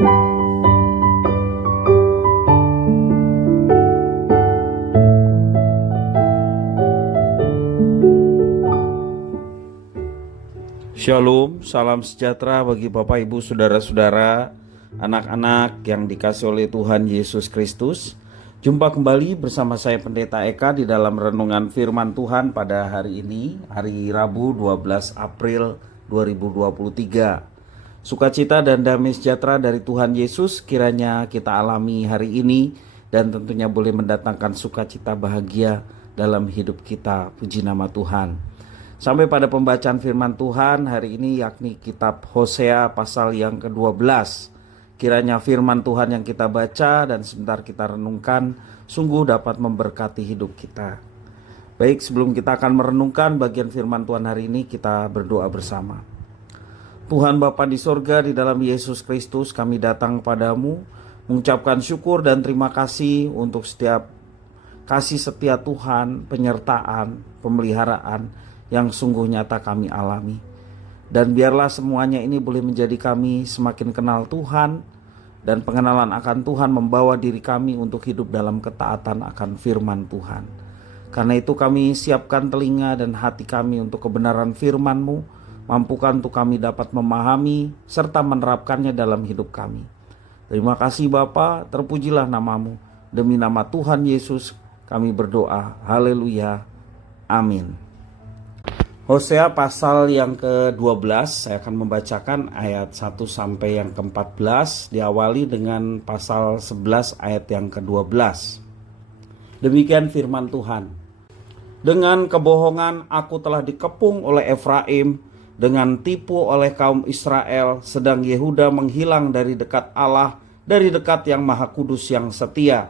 Shalom, salam sejahtera bagi Bapak Ibu Saudara-saudara, anak-anak yang dikasihi oleh Tuhan Yesus Kristus. Jumpa kembali bersama saya Pendeta Eka di dalam renungan firman Tuhan pada hari ini, hari Rabu 12 April 2023. Sukacita dan damai sejahtera dari Tuhan Yesus kiranya kita alami hari ini dan tentunya boleh mendatangkan sukacita bahagia dalam hidup kita. Puji nama Tuhan. Sampai pada pembacaan firman Tuhan hari ini, yakni kitab Hosea pasal yang ke-12. Kiranya firman Tuhan yang kita baca dan sebentar kita renungkan sungguh dapat memberkati hidup kita. Baik, sebelum kita akan merenungkan bagian firman Tuhan hari ini, kita berdoa bersama. Tuhan Bapa di sorga, di dalam Yesus Kristus kami datang padamu mengucapkan syukur dan terima kasih untuk setiap kasih setia Tuhan, penyertaan, pemeliharaan yang sungguh nyata kami alami. Dan biarlah semuanya ini boleh menjadi kami semakin kenal Tuhan, dan pengenalan akan Tuhan membawa diri kami untuk hidup dalam ketaatan akan firman Tuhan. Karena itu kami siapkan telinga dan hati kami untuk kebenaran firman-Mu, mampukan untuk kami dapat memahami serta menerapkannya dalam hidup kami. Terima kasih Bapa, terpujilah nama-Mu. Demi nama Tuhan Yesus kami berdoa. Haleluya. Amin. Hosea pasal yang ke-12, saya akan membacakan ayat 1 sampai yang ke-14, diawali dengan pasal 11 ayat yang ke-12. Demikian firman Tuhan. Dengan kebohongan aku telah dikepung oleh Efraim, dengan tipu oleh kaum Israel, sedang Yehuda menghilang dari dekat Allah, dari dekat yang Maha Kudus yang setia.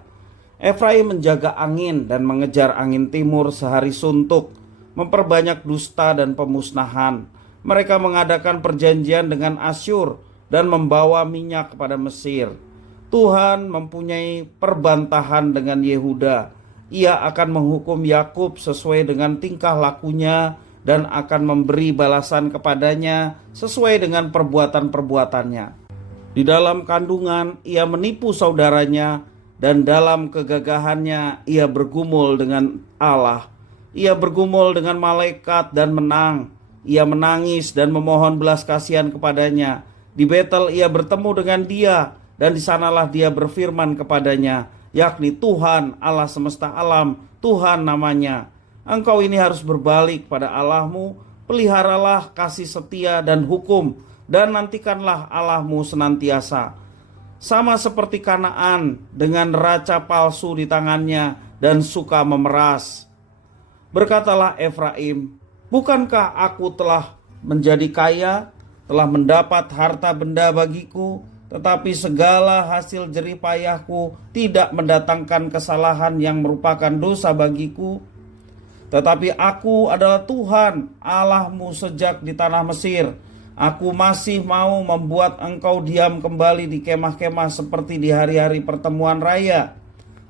Efraim menjaga angin dan mengejar angin timur sehari suntuk, memperbanyak dusta dan pemusnahan. Mereka mengadakan perjanjian dengan Asyur dan membawa minyak kepada Mesir. Tuhan mempunyai perbantahan dengan Yehuda. Ia akan menghukum Yakub sesuai dengan tingkah lakunya dan akan memberi balasan kepadanya sesuai dengan perbuatan-perbuatannya. Di dalam kandungan ia menipu saudaranya, dan dalam kegagahannya ia bergumul dengan Allah. Ia bergumul dengan malaikat dan menang. Ia menangis dan memohon belas kasihan kepadanya. Di Betel ia bertemu dengan dia, dan di sanalah dia berfirman kepadanya, yakni Tuhan Allah semesta alam, Tuhan namanya. Engkau ini harus berbalik pada Allahmu, peliharalah kasih setia dan hukum, dan nantikanlah Allahmu senantiasa. Sama seperti Kanaan dengan neraca palsu di tangannya dan suka memeras. Berkatalah Efraim, bukankah aku telah menjadi kaya, telah mendapat harta benda bagiku, tetapi segala hasil jerih payahku tidak mendatangkan kesalahan yang merupakan dosa bagiku. Tetapi aku adalah Tuhan Allahmu sejak di tanah Mesir. Aku masih mau membuat engkau diam kembali di kemah-kemah seperti di hari-hari pertemuan raya.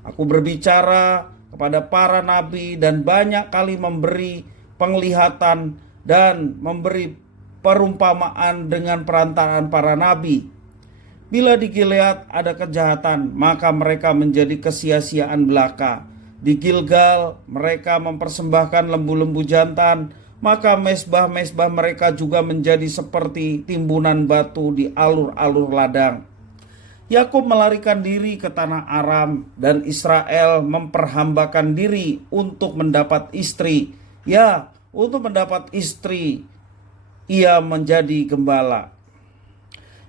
Aku berbicara kepada para nabi dan banyak kali memberi penglihatan dan memberi perumpamaan dengan perantaraan para nabi. Bila di Gilead ada kejahatan, maka mereka menjadi kesia-siaan belaka. Di Gilgal mereka mempersembahkan lembu-lembu jantan, maka mesbah-mesbah mereka juga menjadi seperti timbunan batu di alur-alur ladang. Yakub melarikan diri ke tanah Aram, dan Israel memperhambakan diri untuk mendapat istri. Ya, untuk mendapat istri, ia menjadi gembala.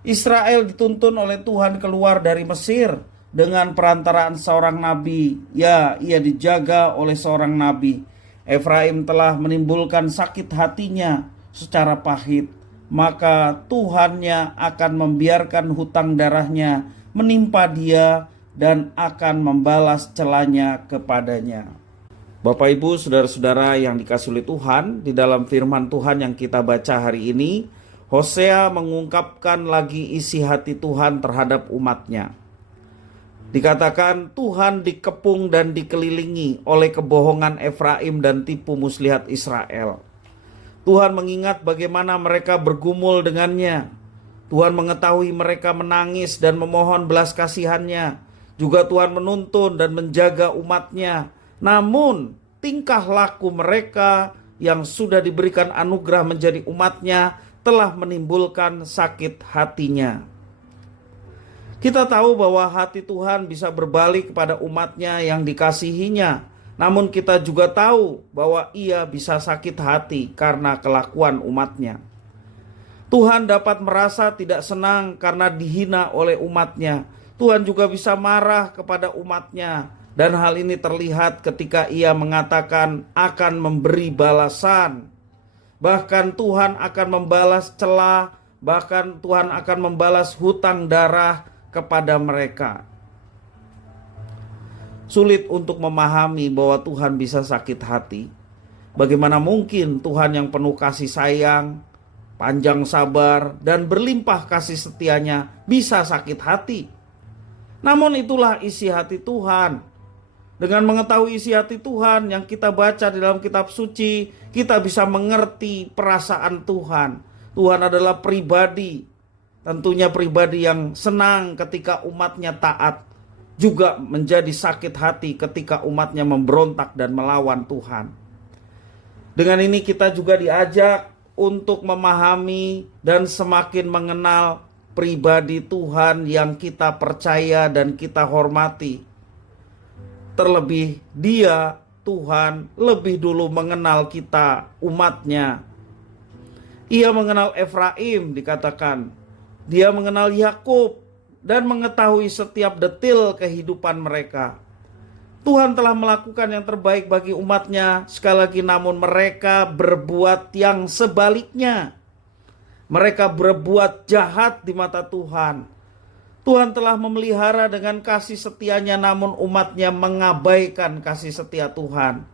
Israel dituntun oleh Tuhan keluar dari Mesir dengan perantaraan seorang nabi. Ya, ia dijaga oleh seorang nabi. Efraim telah menimbulkan sakit hatinya secara pahit, maka Tuhannya akan membiarkan hutang darahnya menimpa dia dan akan membalas celanya kepadanya. Bapak Ibu saudara-saudara yang dikasihi oleh Tuhan, di dalam firman Tuhan yang kita baca hari ini, Hosea mengungkapkan lagi isi hati Tuhan terhadap umatnya. Dikatakan Tuhan dikepung dan dikelilingi oleh kebohongan Efraim dan tipu muslihat Israel. Tuhan mengingat bagaimana mereka bergumul dengannya. Tuhan mengetahui mereka menangis dan memohon belas kasihannya. Juga Tuhan menuntun dan menjaga umatnya. Namun tingkah laku mereka yang sudah diberikan anugerah menjadi umatnya telah menimbulkan sakit hatinya. Kita tahu bahwa hati Tuhan bisa berbalik kepada umatnya yang dikasihinya. Namun kita juga tahu bahwa ia bisa sakit hati karena kelakuan umatnya. Tuhan dapat merasa tidak senang karena dihina oleh umatnya. Tuhan juga bisa marah kepada umatnya. Dan hal ini terlihat ketika ia mengatakan akan memberi balasan. Bahkan Tuhan akan membalas celah. Bahkan Tuhan akan membalas hutang darah kepada mereka. Sulit untuk memahami bahwa Tuhan bisa sakit hati. Bagaimana mungkin Tuhan yang penuh kasih sayang, panjang sabar, dan berlimpah kasih setianya bisa sakit hati? Namun itulah isi hati Tuhan. Dengan mengetahui isi hati Tuhan yang kita baca di dalam kitab suci, kita bisa mengerti perasaan Tuhan. Tuhan adalah pribadi, tentunya pribadi yang senang ketika umatnya taat, juga menjadi sakit hati ketika umatnya memberontak dan melawan Tuhan. Dengan ini kita juga diajak untuk memahami dan semakin mengenal pribadi Tuhan yang kita percaya dan kita hormati. Terlebih Dia, Tuhan, lebih dulu mengenal kita, umatnya. Ia mengenal Efraim, dikatakan. Dia mengenal Yakub dan mengetahui setiap detil kehidupan mereka. Tuhan telah melakukan yang terbaik bagi umatnya. Sekali lagi, namun mereka berbuat yang sebaliknya. Mereka berbuat jahat di mata Tuhan. Tuhan telah memelihara dengan kasih setianya, namun umatnya mengabaikan kasih setia Tuhan.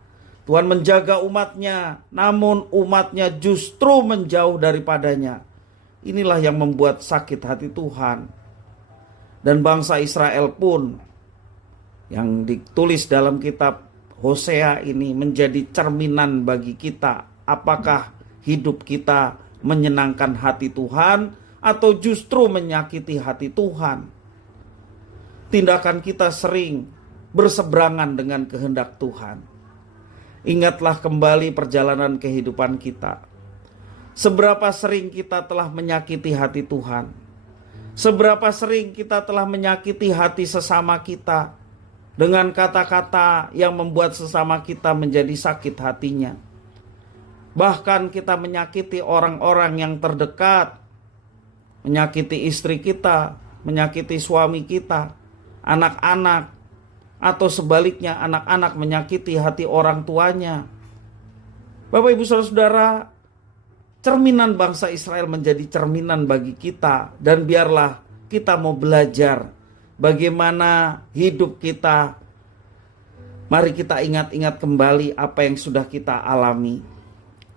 Tuhan menjaga umatnya, namun umatnya justru menjauh daripadanya. Inilah yang membuat sakit hati Tuhan. Dan bangsa Israel pun yang ditulis dalam kitab Hosea ini menjadi cerminan bagi kita. Apakah hidup kita menyenangkan hati Tuhan atau justru menyakiti hati Tuhan? Tindakan kita sering berseberangan dengan kehendak Tuhan. Ingatlah kembali perjalanan kehidupan kita. Seberapa sering kita telah menyakiti hati Tuhan? Seberapa sering kita telah menyakiti hati sesama kita dengan kata-kata yang membuat sesama kita menjadi sakit hatinya? Bahkan kita menyakiti orang-orang yang terdekat, menyakiti istri kita, menyakiti suami kita, anak-anak, atau sebaliknya anak-anak menyakiti hati orang tuanya. Bapak, Ibu, Saudara-saudara, cerminan bangsa Israel menjadi cerminan bagi kita. Dan biarlah kita mau belajar bagaimana hidup kita. Mari kita ingat-ingat kembali apa yang sudah kita alami.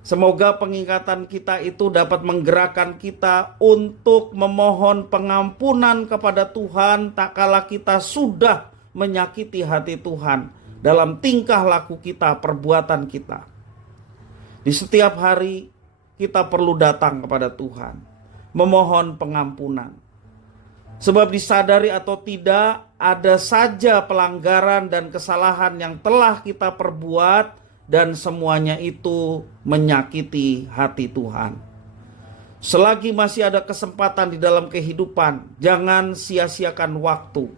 Semoga pengingatan kita itu dapat menggerakkan kita untuk memohon pengampunan kepada Tuhan tak kala kita sudah menyakiti hati Tuhan dalam tingkah laku kita, perbuatan kita. Di setiap hari kita perlu datang kepada Tuhan, memohon pengampunan. Sebab disadari atau tidak, ada saja pelanggaran dan kesalahan yang telah kita perbuat, dan semuanya itu menyakiti hati Tuhan. Selagi masih ada kesempatan di dalam kehidupan, jangan sia-siakan waktu.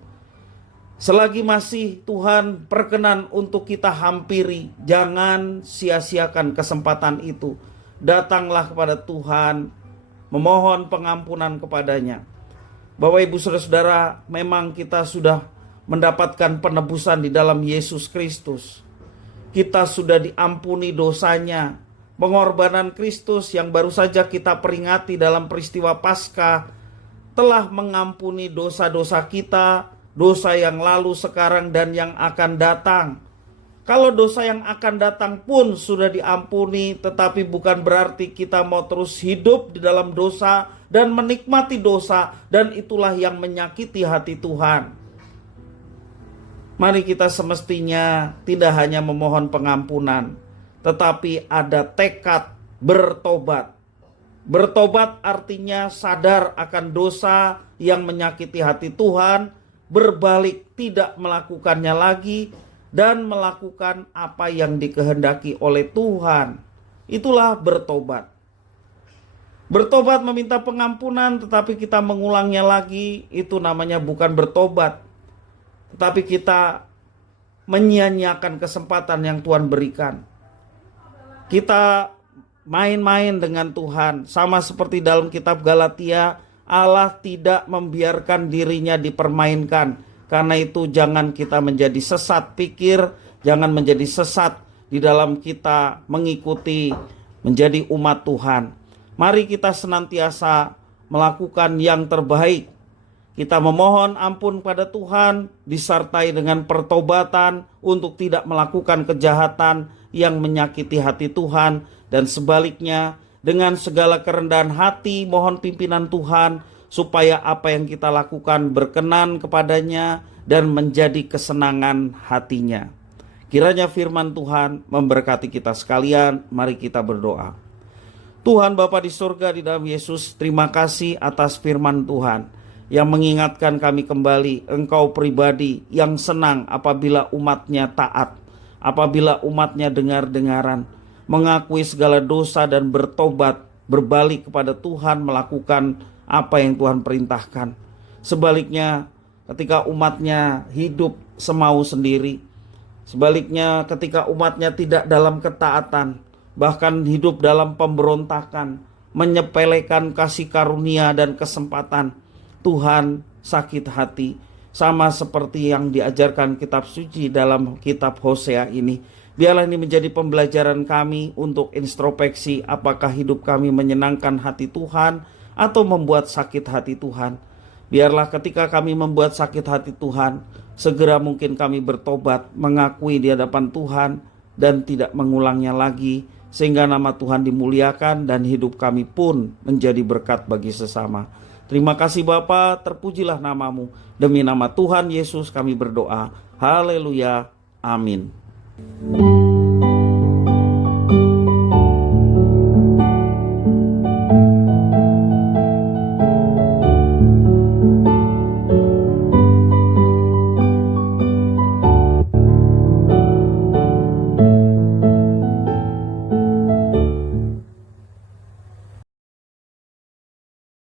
Selagi masih Tuhan berkenan untuk kita hampiri, jangan sia-siakan kesempatan itu. Datanglah kepada Tuhan, memohon pengampunan kepadanya. Bapak, Ibu, Saudara-saudara, memang kita sudah mendapatkan penebusan di dalam Yesus Kristus. Kita sudah diampuni dosanya. Pengorbanan Kristus yang baru saja kita peringati dalam peristiwa Paskah telah mengampuni dosa-dosa kita, dosa yang lalu, sekarang, dan yang akan datang. Kalau dosa yang akan datang pun sudah diampuni, tetapi bukan berarti kita mau terus hidup di dalam dosa dan menikmati dosa, dan itulah yang menyakiti hati Tuhan. Mari kita semestinya tidak hanya memohon pengampunan, tetapi ada tekad bertobat. Bertobat artinya sadar akan dosa yang menyakiti hati Tuhan, berbalik tidak melakukannya lagi, dan melakukan apa yang dikehendaki oleh Tuhan. Itulah bertobat. Bertobat meminta pengampunan tetapi kita mengulangnya lagi, itu namanya bukan bertobat. Tetapi kita menyia-nyiakan kesempatan yang Tuhan berikan. Kita main-main dengan Tuhan. Sama seperti dalam kitab Galatia, Allah tidak membiarkan dirinya dipermainkan. Karena itu jangan kita menjadi sesat pikir, jangan menjadi sesat di dalam kita mengikuti menjadi umat Tuhan. Mari kita senantiasa melakukan yang terbaik. Kita memohon ampun pada Tuhan, disertai dengan pertobatan untuk tidak melakukan kejahatan yang menyakiti hati Tuhan. Dan sebaliknya, dengan segala kerendahan hati, mohon pimpinan Tuhan, supaya apa yang kita lakukan berkenan kepadanya dan menjadi kesenangan hatinya. Kiranya firman Tuhan memberkati kita sekalian. Mari kita berdoa. Tuhan Bapa di surga, di dalam Yesus, terima kasih atas firman Tuhan yang mengingatkan kami kembali Engkau pribadi yang senang apabila umatnya taat, apabila umatnya dengar-dengaran, mengakui segala dosa dan bertobat, berbalik kepada Tuhan, melakukan apa yang Tuhan perintahkan. Sebaliknya ketika umatnya hidup semau sendiri, sebaliknya ketika umatnya tidak dalam ketaatan, bahkan hidup dalam pemberontakan, menyepelekan kasih karunia dan kesempatan, Tuhan sakit hati. Sama seperti yang diajarkan kitab suci dalam kitab Hosea ini. Biarlah ini menjadi pembelajaran kami untuk introspeksi apakah hidup kami menyenangkan hati Tuhan atau membuat sakit hati Tuhan. Biarlah ketika kami membuat sakit hati Tuhan, segera mungkin kami bertobat, mengakui di hadapan Tuhan dan tidak mengulangnya lagi, sehingga nama Tuhan dimuliakan dan hidup kami pun menjadi berkat bagi sesama. Terima kasih Bapa, terpujilah namamu. Demi nama Tuhan Yesus kami berdoa. Haleluya. Amin.